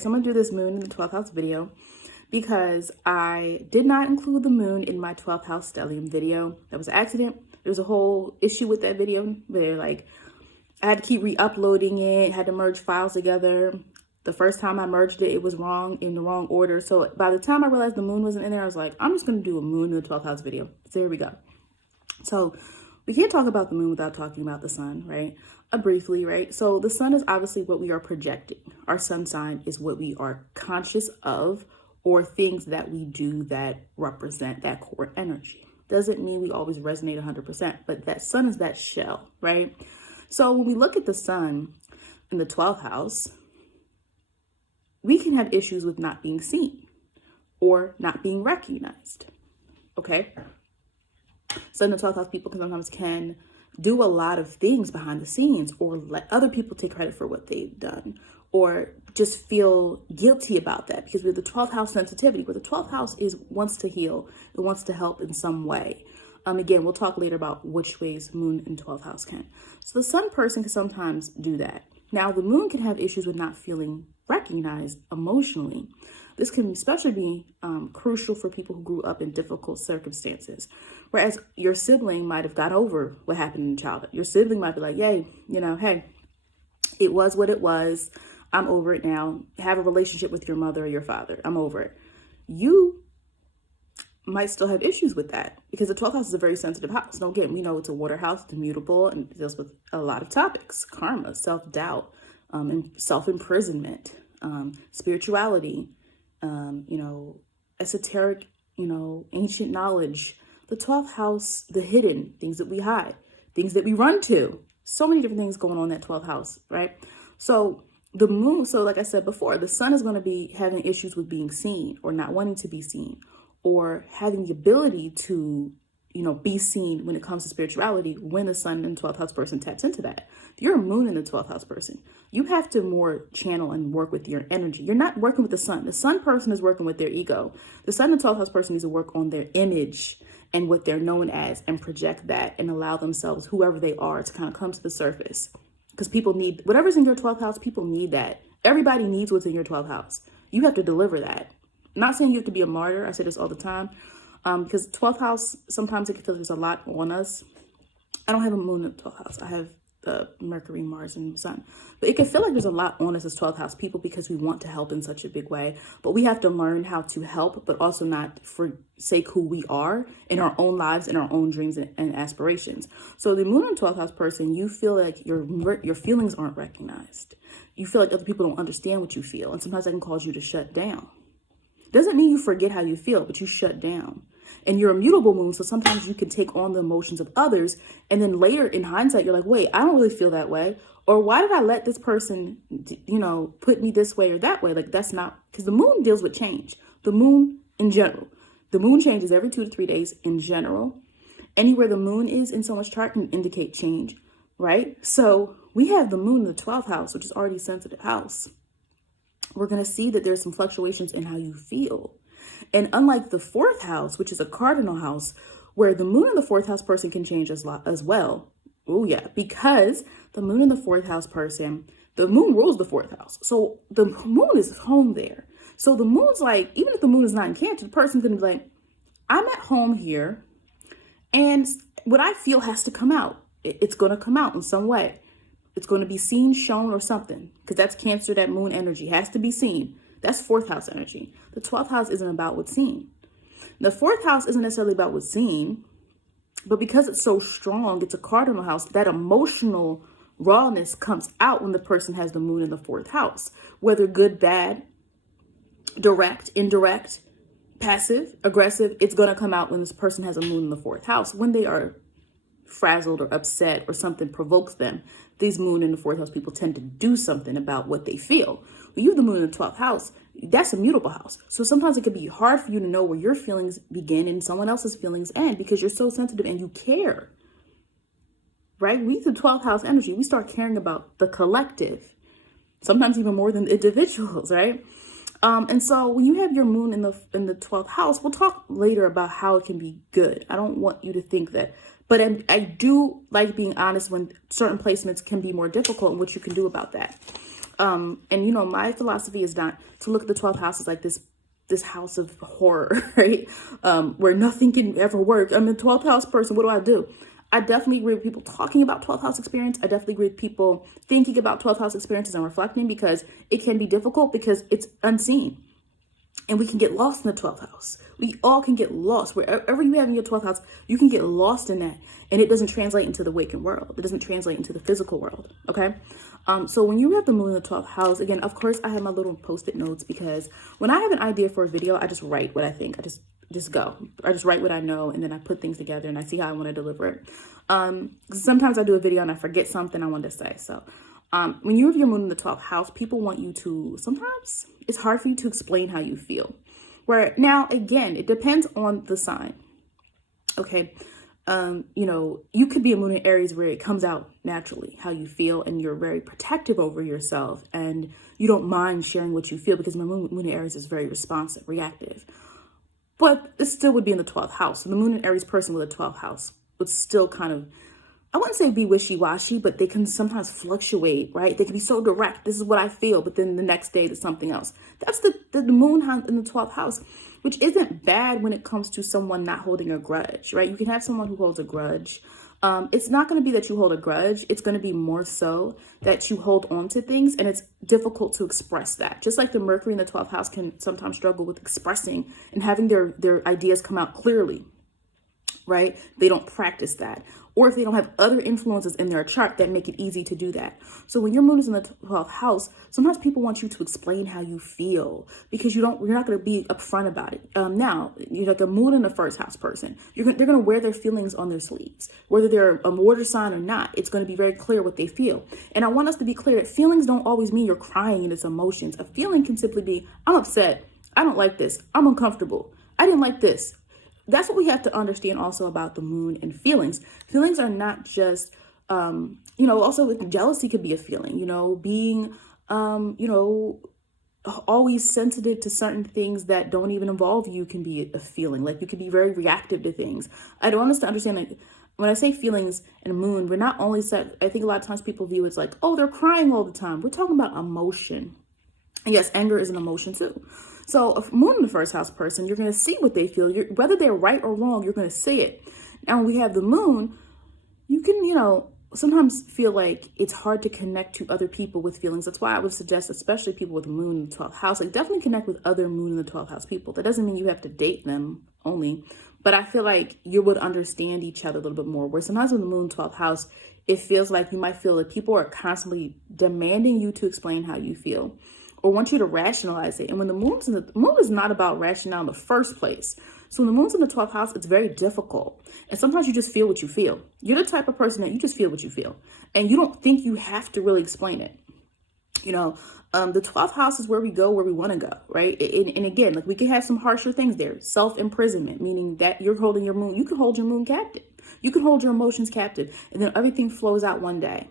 right? So I'm going to do this moon in the 12th house video because I did not include the moon in my 12th house stellium video. That was an accident. There was a whole issue with that video where like I had to keep re-uploading it, had to merge files together. The first time I merged it, it was wrong in the wrong order. So by the time I realized the moon wasn't in there, I was like, I'm just going to do a moon in the 12th house video. So here we go. So we can't talk about the moon without talking about the sun, right? Briefly, right? So the sun is obviously what we are projecting. Our sun sign is what we are conscious of, or things that we do that represent that core energy. Doesn't mean we always resonate 100%, but that sun is that shell, right? So when we look at the sun in the 12th house, we can have issues with not being seen or not being recognized, okay? So in the 12th house, people sometimes can do a lot of things behind the scenes or let other people take credit for what they've done or just feel guilty about that because we have the 12th house sensitivity, where the 12th house wants to heal. It wants to help in some way. Again, we'll talk later about which ways moon in 12th house can. So the sun person can sometimes do that. Now, the moon can have issues with not feeling recognized emotionally. This can especially be crucial for people who grew up in difficult circumstances. Whereas your sibling might have got over what happened in childhood. Your sibling might be like, yay, hey, it was what it was. I'm over it now. Have a relationship with your mother or your father. I'm over it. You might still have issues with that because the 12th house is a very sensitive house. Now, again, we know it's a water house, it's immutable, and it deals with a lot of topics: karma, self-doubt, and self-imprisonment, spirituality, esoteric, ancient knowledge. The 12th house, the hidden things that we hide, things that we run to. So many different things going on in that 12th house, right? So the moon, so like I said before, the sun is going to be having issues with being seen or not wanting to be seen or having the ability to, be seen when it comes to spirituality when the sun in the 12th house person taps into that. If you're a moon in the 12th house person, you have to more channel and work with your energy. You're not working with the sun. The sun person is working with their ego. The sun in the 12th house person needs to work on their image and what they're known as and project that and allow themselves, whoever they are, to kind of come to the surface. Because people need, whatever's in your 12th house, people need that. Everybody needs what's in your 12th house. You have to deliver that. I'm not saying you have to be a martyr. I say this all the time. Because 12th house, sometimes it can feel there's a lot on us. I don't have a moon in the 12th house. I have Mercury, Mars, and Sun. But it can feel like there's a lot on us as 12th house people because we want to help in such a big way. But we have to learn how to help, but also not forsake who we are in our own lives, in our own dreams and aspirations. So the moon in 12th house person, you feel like your feelings aren't recognized. You feel like other people don't understand what you feel. And sometimes that can cause you to shut down. Doesn't mean you forget how you feel, but you shut down. And you're a mutable moon, so sometimes you can take on the emotions of others. And then later in hindsight, you're like, wait, I don't really feel that way. Or why did I let this person, put me this way or that way? Like, that's not, because the moon deals with change. The moon in general. The moon changes every 2 to 3 days in general. Anywhere the moon is in someone's chart can indicate change, right? So we have the moon in the 12th house, which is already a sensitive house. We're going to see that there's some fluctuations in how you feel. And unlike the 4th house, which is a cardinal house, where the moon in the 4th house person can change as well. Oh yeah, because the moon in the 4th house person, the moon rules the 4th house. So the moon is home there. So the moon's like, even if the moon is not in Cancer, the person's going to be like, I'm at home here and what I feel has to come out. It's going to come out in some way. It's going to be seen, shown, or something, because that's Cancer, that moon energy has to be seen. That's 4th house energy. The 12th house isn't about what's seen. The 4th house isn't necessarily about what's seen, but because it's so strong, it's a cardinal house, that emotional rawness comes out when the person has the moon in the 4th house, whether good, bad, direct, indirect, passive, aggressive. It's going to come out when this person has a moon in the 4th house, when they are frazzled or upset or something provokes them. These moon in the 4th house people tend to do something about what they feel. When you have the moon in the 12th house, that's a mutable house. So sometimes it could be hard for you to know where your feelings begin and someone else's feelings end because you're so sensitive and you care, right? We, the 12th house energy, we start caring about the collective, sometimes even more than individuals, right? And so when you have your moon in the 12th house, we'll talk later about how it can be good. I don't want you to think that, but I do like being honest when certain placements can be more difficult and what you can do about that. And you know, my philosophy is not to look at the 12th house as like this house of horror, right? Where nothing can ever work. I'm a 12th house person. What do? I definitely agree with people talking about 12th house experience. I definitely agree with people thinking about 12th house experiences and reflecting, because it can be difficult because it's unseen. And we can get lost in the 12th house. We all can get lost. Wherever you have in your 12th house, you can get lost in that. And it doesn't translate into the waking world. It doesn't translate into the physical world. Okay. So when you have the moon in the 12th house, again, of course, I have my little post-it notes, because when I have an idea for a video, I just write what I think. I just go. I just write what I know, and then I put things together and I see how I want to deliver it. Sometimes I do a video and I forget something I want to say. So when you have your moon in the 12th house, people want you to, sometimes it's hard for you to explain how you feel. Where now, again, it depends on the sign. Okay. You know, you could be a moon in Aries where it comes out naturally how you feel, and you're very protective over yourself, and you don't mind sharing what you feel, because my moon in Aries is very responsive, reactive. But it still would be in the 12th house. So the moon in Aries person with a 12th house would still kind of, I wouldn't say be wishy-washy, but they can sometimes fluctuate, right? They can be so direct. This is what I feel, but then the next day there's something else. That's the moon in the 12th house, which isn't bad when it comes to someone not holding a grudge, right? You can have someone who holds a grudge. It's not going to be that you hold a grudge. It's going to be more so that you hold on to things, and it's difficult to express that. Just like the Mercury in the 12th house can sometimes struggle with expressing and having their ideas come out clearly, right? They don't practice that. Or if they don't have other influences in their chart that make it easy to do that. So when your moon is in the 12th house, sometimes people want you to explain how you feel, because you're not going to be upfront about it. Now, you're like a moon in the first house person. They're going to wear their feelings on their sleeves, whether they're a water sign or not. It's going to be very clear what they feel. And I want us to be clear that feelings don't always mean you're crying in its emotions. A feeling can simply be, I'm upset. I don't like this. I'm uncomfortable. I didn't like this. That's what we have to understand also about the moon and feelings. Feelings are not just, also jealousy could be a feeling, being, always sensitive to certain things that don't even involve you can be a feeling. Like you could be very reactive to things. I don't want us to understand that when I say feelings and moon, we're not only set, I think a lot of times people view it's like, oh, they're crying all the time. We're talking about emotion. And yes, anger is an emotion too. So a moon in the first house person, you're going to see what they feel. Whether they're right or wrong, you're going to see it. Now, when we have the moon, you can, sometimes feel like it's hard to connect to other people with feelings. That's why I would suggest, especially people with moon in the 12th house, like definitely connect with other moon in the 12th house people. That doesn't mean you have to date them only, but I feel like you would understand each other a little bit more. Where sometimes with the moon 12th house, it feels like you might feel that people are constantly demanding you to explain how you feel, or want you to rationalize it. And when the moon is not about rationale in the first place. So when the moon's in the 12th house, it's very difficult. And sometimes you just feel what you feel. You're the type of person that you just feel what you feel. And you don't think you have to really explain it. The 12th house is where we go, where we want to go, right? And again, like we can have some harsher things there. Self-imprisonment, meaning that you're holding your moon. You can hold your moon captive. You can hold your emotions captive. And then everything flows out one day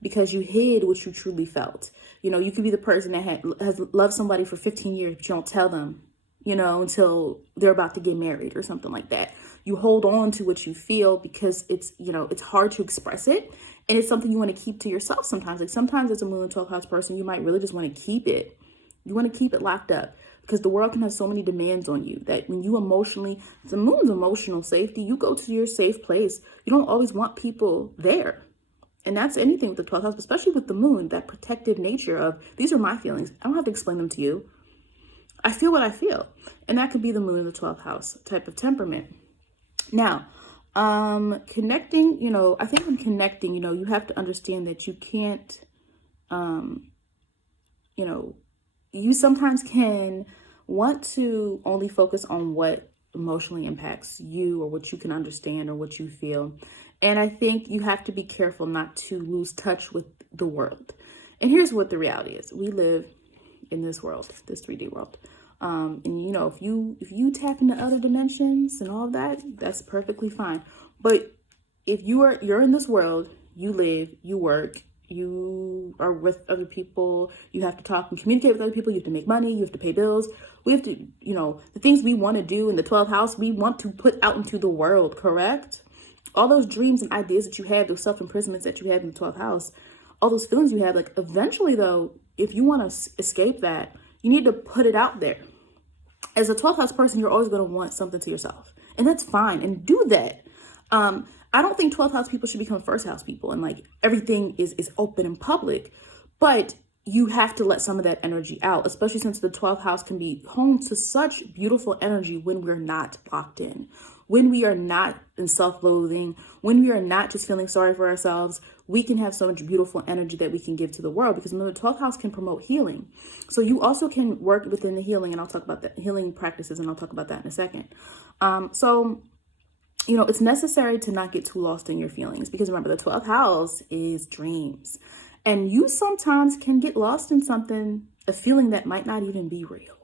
because you hid what you truly felt. You could be the person that has loved somebody for 15 years, but you don't tell them, until they're about to get married or something like that. You hold on to what you feel because it's hard to express it. And it's something you want to keep to yourself sometimes. Like sometimes as a moon and 12th house person, you might really just want to keep it. You want to keep it locked up because the world can have so many demands on you that when you the moon's emotional safety, you go to your safe place. You don't always want people there. And that's anything with the 12th house, especially with the moon, that protective nature of these are my feelings. I don't have to explain them to you. I feel what I feel. And that could be the moon in the 12th house type of temperament. Now, connecting, I think when connecting, you have to understand that you can't, you sometimes can want to only focus on what emotionally impacts you or what you can understand or what you feel. And I think you have to be careful not to lose touch with the world. And here's what the reality is. We live in this world, this 3D world. And if you tap into other dimensions and all of that, that's perfectly fine. But if you're in this world, you live, you work, you are with other people, you have to talk and communicate with other people, you have to make money, you have to pay bills. We have to, the things we want to do in the 12th house, we want to put out into the world, correct? All those dreams and ideas that you have, those self-imprisonments that you had in the 12th house, all those feelings you have, like eventually though, if you want to escape that, you need to put it out there. As a 12th house person, you're always going to want something to yourself, and that's fine, and do that. I don't think 12th house people should become first house people and like everything is open and public, but you have to let some of that energy out, especially since the 12th house can be home to such beautiful energy when we're not locked in, when we are not in self-loathing, when we are not just feeling sorry for ourselves. We can have so much beautiful energy that we can give to the world, because remember, the 12th house can promote healing. So you also can work within the healing, and I'll talk about the healing practices, and I'll talk about that in a second. It's necessary to not get too lost in your feelings, because remember, the 12th house is dreams. And you sometimes can get lost in something, a feeling that might not even be real.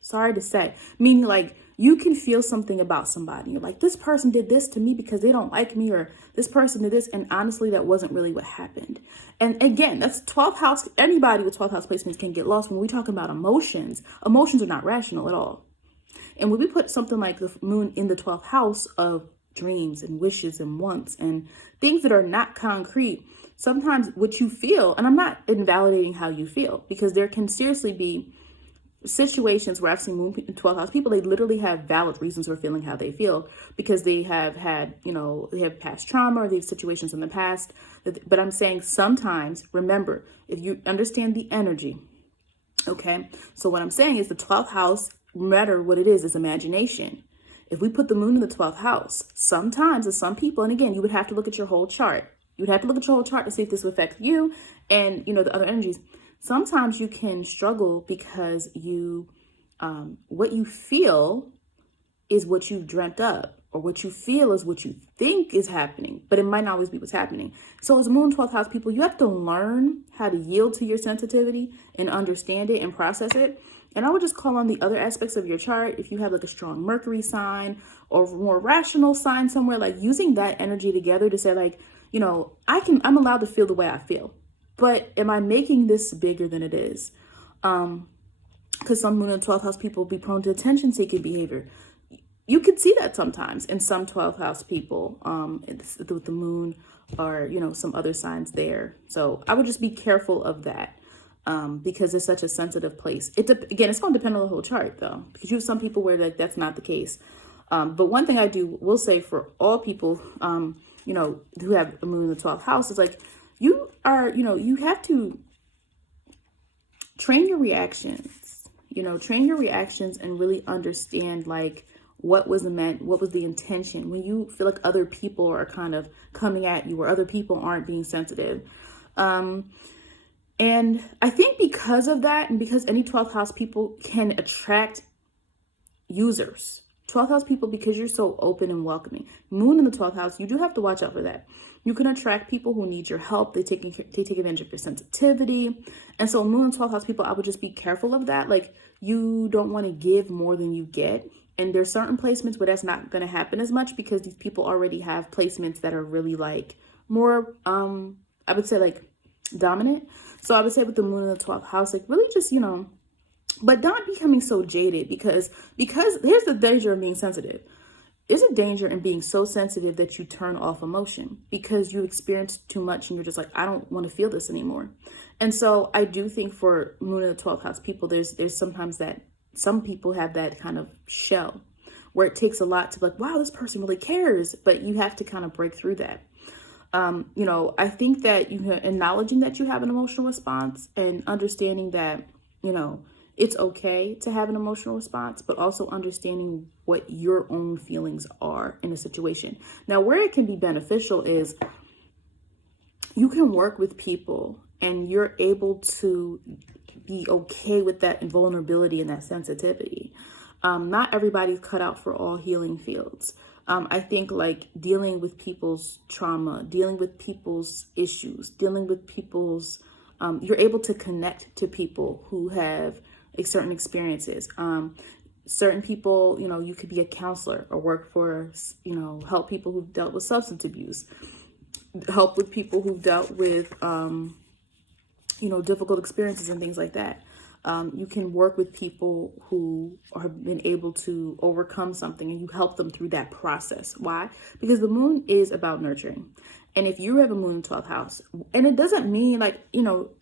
Sorry to say. Meaning, like, you can feel something about somebody. You're like, this person did this to me because they don't like me, or this person did this. And honestly, that wasn't really what happened. And again, that's 12th house. Anybody with 12th house placements can get lost. When we talk about emotions, emotions are not rational at all. And when we put something like the moon in the 12th house of dreams and wishes and wants and things that are not concrete, sometimes what you feel, and I'm not invalidating how you feel, because there can seriously be situations where I've seen moon in 12th house people, they literally have valid reasons for feeling how they feel, because they have had, they have past trauma, or they have situations in the past. But I'm saying sometimes, remember, if you understand the energy, okay? So what I'm saying is the 12th house, no matter what it is imagination. If we put the moon in the 12th house, sometimes with some people, and again, you would have to look at your whole chart. You would have to look at your whole chart to see if this would affect you and, the other energies. Sometimes you can struggle because what you feel is what you've dreamt up, or what you feel is what you think is happening, but it might not always be what's happening. So as moon 12th house people, you have to learn how to yield to your sensitivity and understand it and process it. And I would just call on the other aspects of your chart. If you have like a strong Mercury sign or more rational sign somewhere, like using that energy together to say like, I'm allowed to feel the way I feel, but am I making this bigger than it is? Because some moon and 12th house people be prone to attention seeking behavior. You could see that sometimes in some 12th house people, with the moon or, some other signs there. So I would just be careful of that. Because it's such a sensitive place. Again, it's going to depend on the whole chart, though, because you have some people where that's not the case. But one thing I will say for all people, who have a moon in the 12th house is like, you have to train your reactions, and really understand like what was the intention when you feel like other people are kind of coming at you, or other people aren't being sensitive. And I think because of that, and because any 12th house people can attract users, 12th house people, because you're so open and welcoming, moon in the 12th house, you do have to watch out for that. You can attract people who need your help. They take advantage of your sensitivity. And so moon in 12th house people, I would just be careful of that. Like, you don't want to give more than you get. And there's certain placements where that's not going to happen as much, because these people already have placements that are really like more, I would say like dominant. So I would say with the moon in the 12th house, like really just, but not becoming so jaded, because here's the danger of being sensitive. There's a danger in being so sensitive that you turn off emotion because you experience too much and you're just like, I don't want to feel this anymore. And so I do think for moon in the 12th house people, there's sometimes that some people have that kind of shell where it takes a lot to be like, wow, this person really cares, but you have to kind of break through that. I think that acknowledging that you have an emotional response and understanding that, it's okay to have an emotional response, but also understanding what your own feelings are in a situation. Now, where it can be beneficial is you can work with people and you're able to be okay with that vulnerability and that sensitivity. Not everybody's cut out for all healing fields. I think like dealing with people's trauma, dealing with people's issues, dealing with people's, you're able to connect to people who have certain experiences. Certain people, you could be a counselor or work for, help people who've dealt with substance abuse, help with people who've dealt with, difficult experiences and things like that. You can work with people who have been able to overcome something and you help them through that process. Why? Because the moon is about nurturing. And if you have a moon in 12th house, and it doesn't mean like,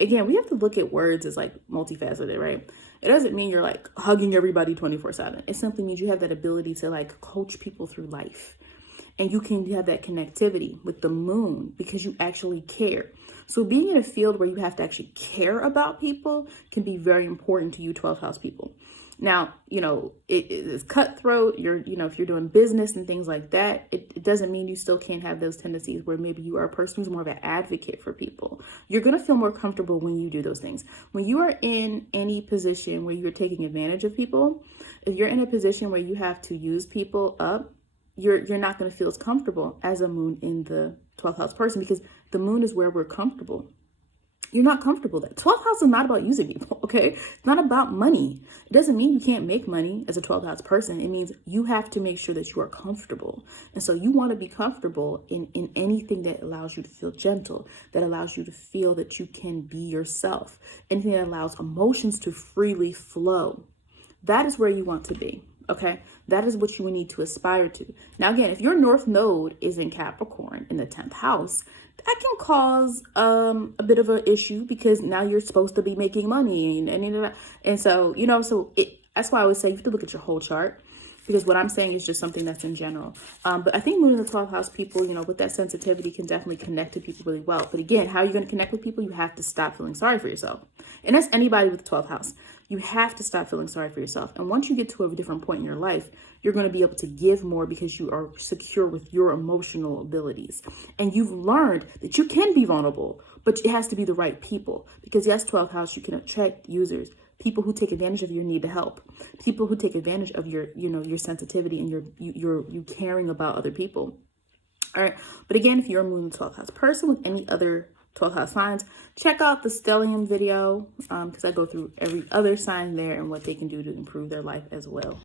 again, we have to look at words as like multifaceted, right? It doesn't mean you're like hugging everybody 24/7. It simply means you have that ability to like coach people through life. And you can have that connectivity with the moon because you actually care. So being in a field where you have to actually care about people can be very important to you 12th house people. Now, it's cutthroat. If you're doing business and things like that, it doesn't mean you still can't have those tendencies where maybe you are a person who's more of an advocate for people. You're going to feel more comfortable when you do those things. When you are in any position where you're taking advantage of people, if you're in a position where you have to use people up, you're not going to feel as comfortable as a moon in the 12th house person, because the moon is where we're comfortable. You're not comfortable there. 12th house is not about using people, okay? It's not about money. It doesn't mean you can't make money as a 12th house person. It means you have to make sure that you are comfortable. And so you want to be comfortable in anything that allows you to feel gentle, that allows you to feel that you can be yourself, anything that allows emotions to freely flow. That is where you want to be. Okay, that is what you would need to aspire to. Now, again, if your North Node is in Capricorn in the 10th house, that can cause a bit of an issue, because now you're supposed to be making money and so that's why I would say you have to look at your whole chart, because what I'm saying is just something that's in general. But I think Moon in the 12th house people, with that sensitivity can definitely connect to people really well. But again, how are you going to connect with people? You have to stop feeling sorry for yourself. And that's anybody with the 12th house. You have to stop feeling sorry for yourself. And once you get to a different point in your life, you're going to be able to give more because you are secure with your emotional abilities. And you've learned that you can be vulnerable, but it has to be the right people. Because yes, 12th house, you can attract users, people who take advantage of your need to help, people who take advantage of your, your sensitivity and you caring about other people. All right. But again, if you're a Moon in the 12th house person with any other 12th house signs, check out the stellium video, because I go through every other sign there and what they can do to improve their life as well.